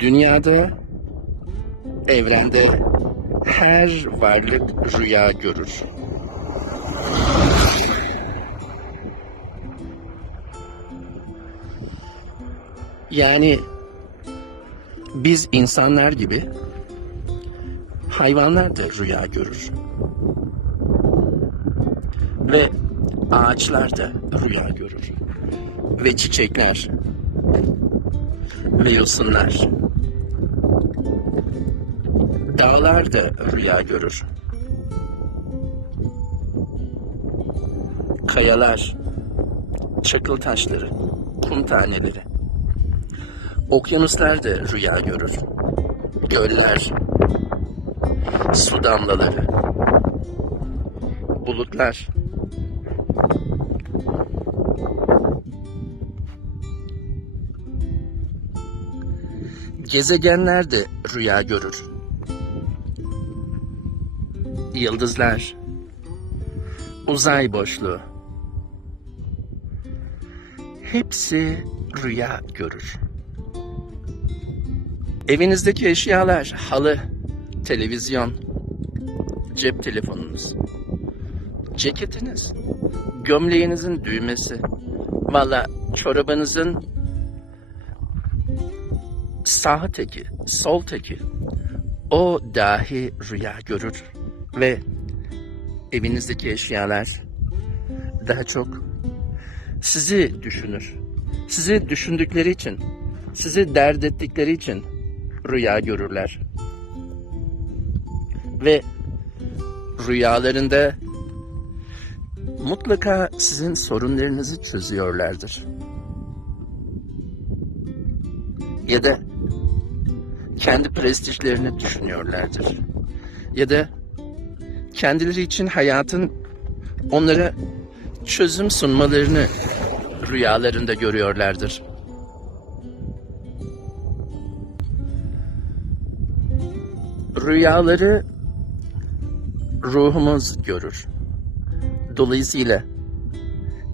Dünyada, evrende her varlık rüya görür. Yani biz insanlar gibi hayvanlar da rüya görür. Ve ağaçlar da rüya görür. Ve çiçekler. Ve yosunlar. Dağlar da rüya görür. Kayalar, çakıl taşları, kum taneleri. Okyanuslar da rüya görür. Göller, su damlaları, bulutlar. Gezegenler de rüya görür. Yıldızlar, uzay boşluğu. Hepsi rüya görür. Evinizdeki eşyalar, halı, televizyon, cep telefonunuz, ceketiniz, gömleğinizin düğmesi, valla çorabınızın sağ teki, sol teki, o dahi rüya görür ve evinizdeki eşyalar daha çok sizi düşünür. Sizi düşündükleri için, sizi dert ettikleri için rüya görürler. Ve rüyalarında mutlaka sizin sorunlarınızı çözüyorlardır. Ya da kendi prestijlerini düşünüyorlardır. Ya da kendileri için hayatın onlara çözüm sunmalarını rüyalarında görüyorlardır. Rüyaları ruhumuz görür. Dolayısıyla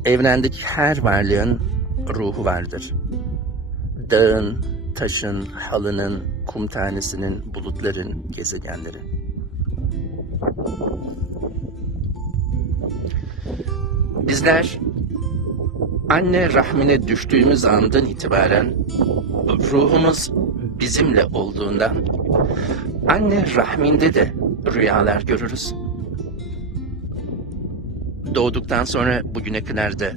evrendeki her varlığın ruhu vardır. Dağın, taşın, halının, kum tanesinin, bulutların, gezegenlerin. Bizler anne rahmine düştüğümüz andan itibaren ruhumuz bizimle olduğundan anne rahminde de rüyalar görürüz. Doğduktan sonra bugüne kadar da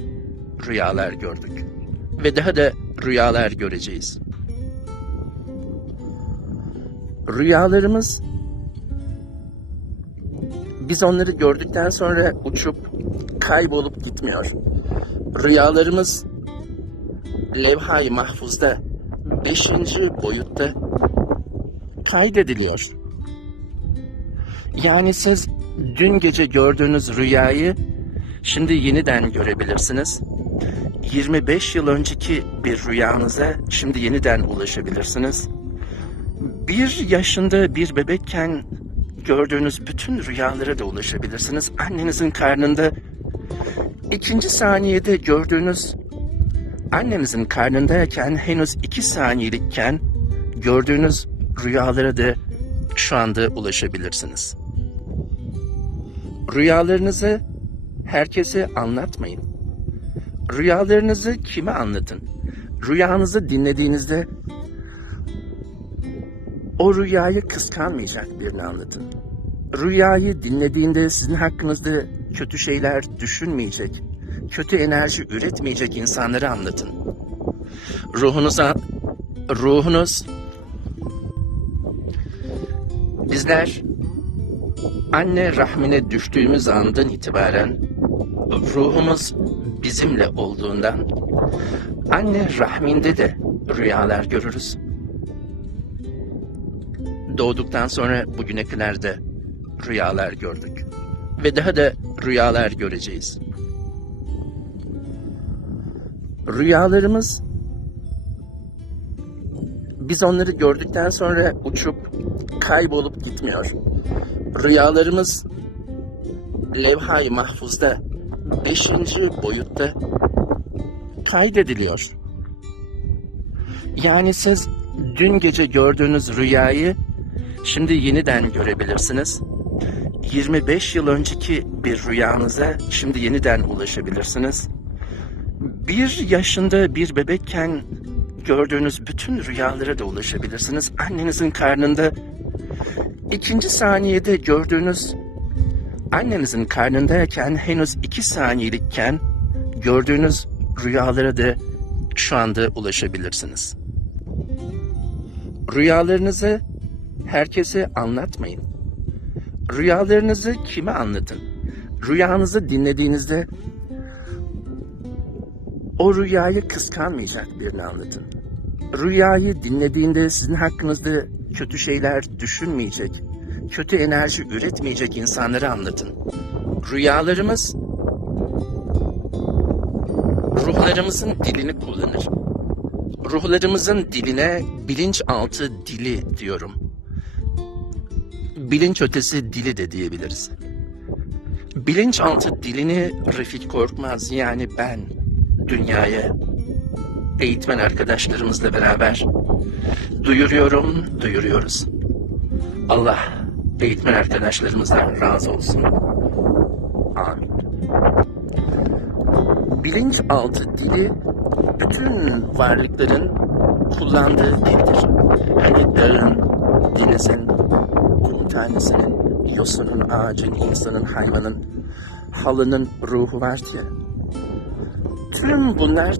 rüyalar gördük. Ve daha da rüyalar göreceğiz. Rüyalarımız biz onları gördükten sonra uçup kaybolup gitmiyor. Rüyalarımız levha-i mahfuzda beşinci boyutta kaydediliyor. Yani siz dün gece gördüğünüz rüyayı şimdi yeniden görebilirsiniz. 25 yıl önceki bir rüyanıza şimdi yeniden ulaşabilirsiniz. Bir yaşında bir bebekken gördüğünüz bütün rüyalara da ulaşabilirsiniz. Annenizin karnında ikinci saniyede gördüğünüz annemizin karnındayken henüz iki saniyelikken gördüğünüz rüyalara da şu anda ulaşabilirsiniz. Rüyalarınızı herkese anlatmayın. Rüyalarınızı kime anlatın? Rüyanızı dinlediğinizde o rüyayı kıskanmayacak birine anlatın. Rüyayı dinlediğinde sizin hakkınızda kötü şeyler düşünmeyecek, kötü enerji üretmeyecek insanları anlatın. Ruhunuza, ruhunuz, bizler anne rahmine düştüğümüz andan itibaren ruhumuz bizimle olduğundan anne rahminde de rüyalar görürüz. Doğduktan sonra bugüne kadar da rüyalar gördük. Ve daha da rüyalar göreceğiz. Rüyalarımız biz onları gördükten sonra uçup kaybolup gitmiyor. Rüyalarımız levha-i mahfuzda beşinci boyutta kaydediliyor. Yani siz Dün gece gördüğünüz rüyayı şimdi yeniden görebilirsiniz. 25 yıl önceki bir rüyanıza şimdi yeniden ulaşabilirsiniz. Bir yaşında bir bebekken gördüğünüz bütün rüyalara da ulaşabilirsiniz. Annenizin karnında ikinci saniyede gördüğünüz annenizin karnındayken henüz iki saniyelikken gördüğünüz rüyalara da şu anda ulaşabilirsiniz. Rüyalarınızı herkese anlatmayın. Rüyalarınızı kime anlatın? Rüyanızı dinlediğinizde o rüyayı kıskanmayacak birine anlatın. Rüyayı dinlediğinde sizin hakkınızda kötü şeyler düşünmeyecek, kötü enerji üretmeyecek insanlara anlatın. Rüyalarımız ruhlarımızın dilini kullanır. Ruhlarımızın diline bilinçaltı dili diyorum. Bilinç ötesi dili de diyebiliriz. Bilinçaltı dilini Refik Korkmaz yani ben dünyaya eğitmen arkadaşlarımızla beraber duyuruyorum, duyuruyoruz. Allah eğitmen arkadaşlarımızdan razı olsun. Amin. Bilinçaltı dili bütün varlıkların kullandığı dildir. Hani dağın, denizin, kum tanesinin, yosunun, ağacın, insanın, hayvanın, halının ruhu var diye. Tüm bunlar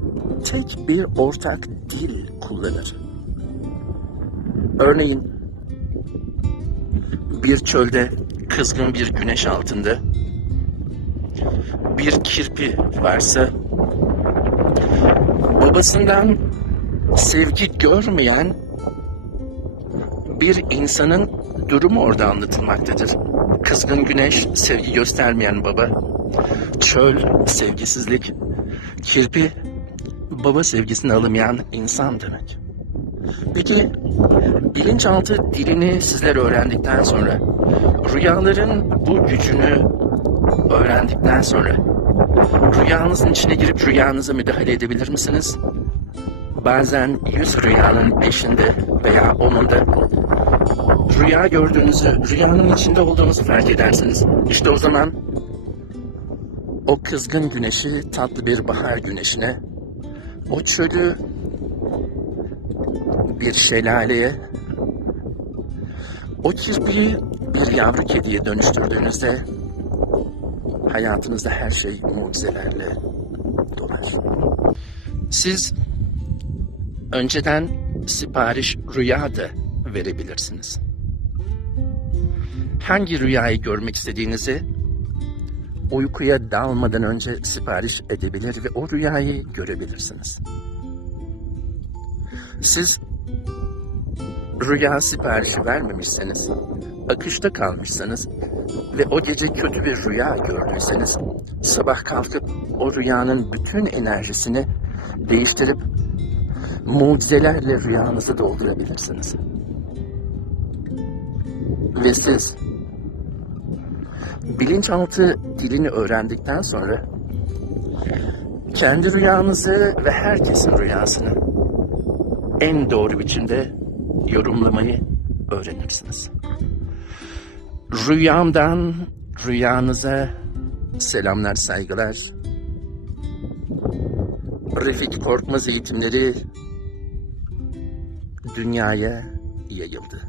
tek bir ortak dil kullanır. Örneğin bir çölde kızgın bir güneş altında bir kirpi varsa babasından sevgi görmeyen bir insanın durumu orada anlatılmaktadır. Kızgın güneş, sevgi göstermeyen baba, çöl, sevgisizlik, kirpi, baba sevgisini alamayan insan demek. Peki bilinçaltı dilini sizler öğrendikten sonra, rüyaların bu gücünü öğrendikten sonra, rüyanızın içine girip rüyanıza müdahale edebilir misiniz? Bazen yüz rüyanın peşinde veya onunda rüya gördüğünüzü, rüyanın içinde olduğunuzu fark edersiniz. İşte o zaman o kızgın güneşi tatlı bir bahar güneşine, o çölü bir şelaleye, o kirpiyi bir yavru kediye dönüştürdüğünüzde hayatınızda her şey mucizelerle dolar. Siz önceden sipariş rüya da verebilirsiniz. Hangi rüyayı görmek istediğinizi uykuya dalmadan önce sipariş edebilir ve o rüyayı görebilirsiniz. Siz rüya siparişi vermemişseniz, akışta kalmışsanız ve o gece kötü bir rüya gördüyseniz, sabah kalkıp o rüyanın bütün enerjisini değiştirip mucizelerle rüyanızı doldurabilirsiniz. Ve siz bilinçaltı dilini öğrendikten sonra kendi rüyanızı ve herkesin rüyasını en doğru biçimde yorumlamayı öğrenirsiniz. Rüyamdan rüyanıza selamlar, saygılar. Refik Korkmaz eğitimleri dünyaya yayıldı.